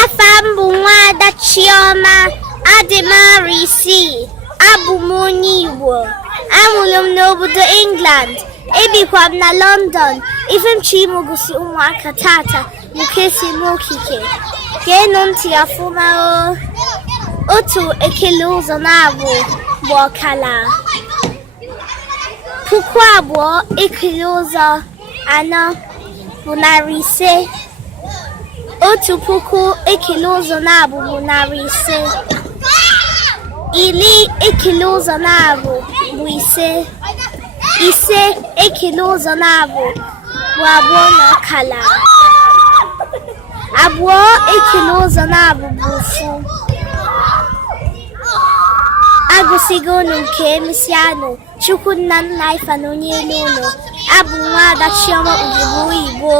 Afam bụ Nwada Chioma, adị m arọ 6, abụ m onye Igbo. Amụrụ m n'obodo England, ebikwa m na London. Ife m chọrọ igosi ụmụaka tata bụ ka esi eme okike. Geenụ ntị ọfụma o. Otu ekele ụzọ na-abụ bụ ọkala. 2,000 ekele ụzọ 4 bụ 500. 1,000 ekele ụzọ na-abụ bụ 500. 10 ekele ụzọ na-abụ bụ 5. 5 ekele ụzọ na-abụ bụ 2 na ọkala. 2 ekele ụzọ na-abụ bụ 1. Agụsigo unu nke emesianụ. Chukwu nna nna ife na onye elu unu. Abụ Nwada Chioma Igbo.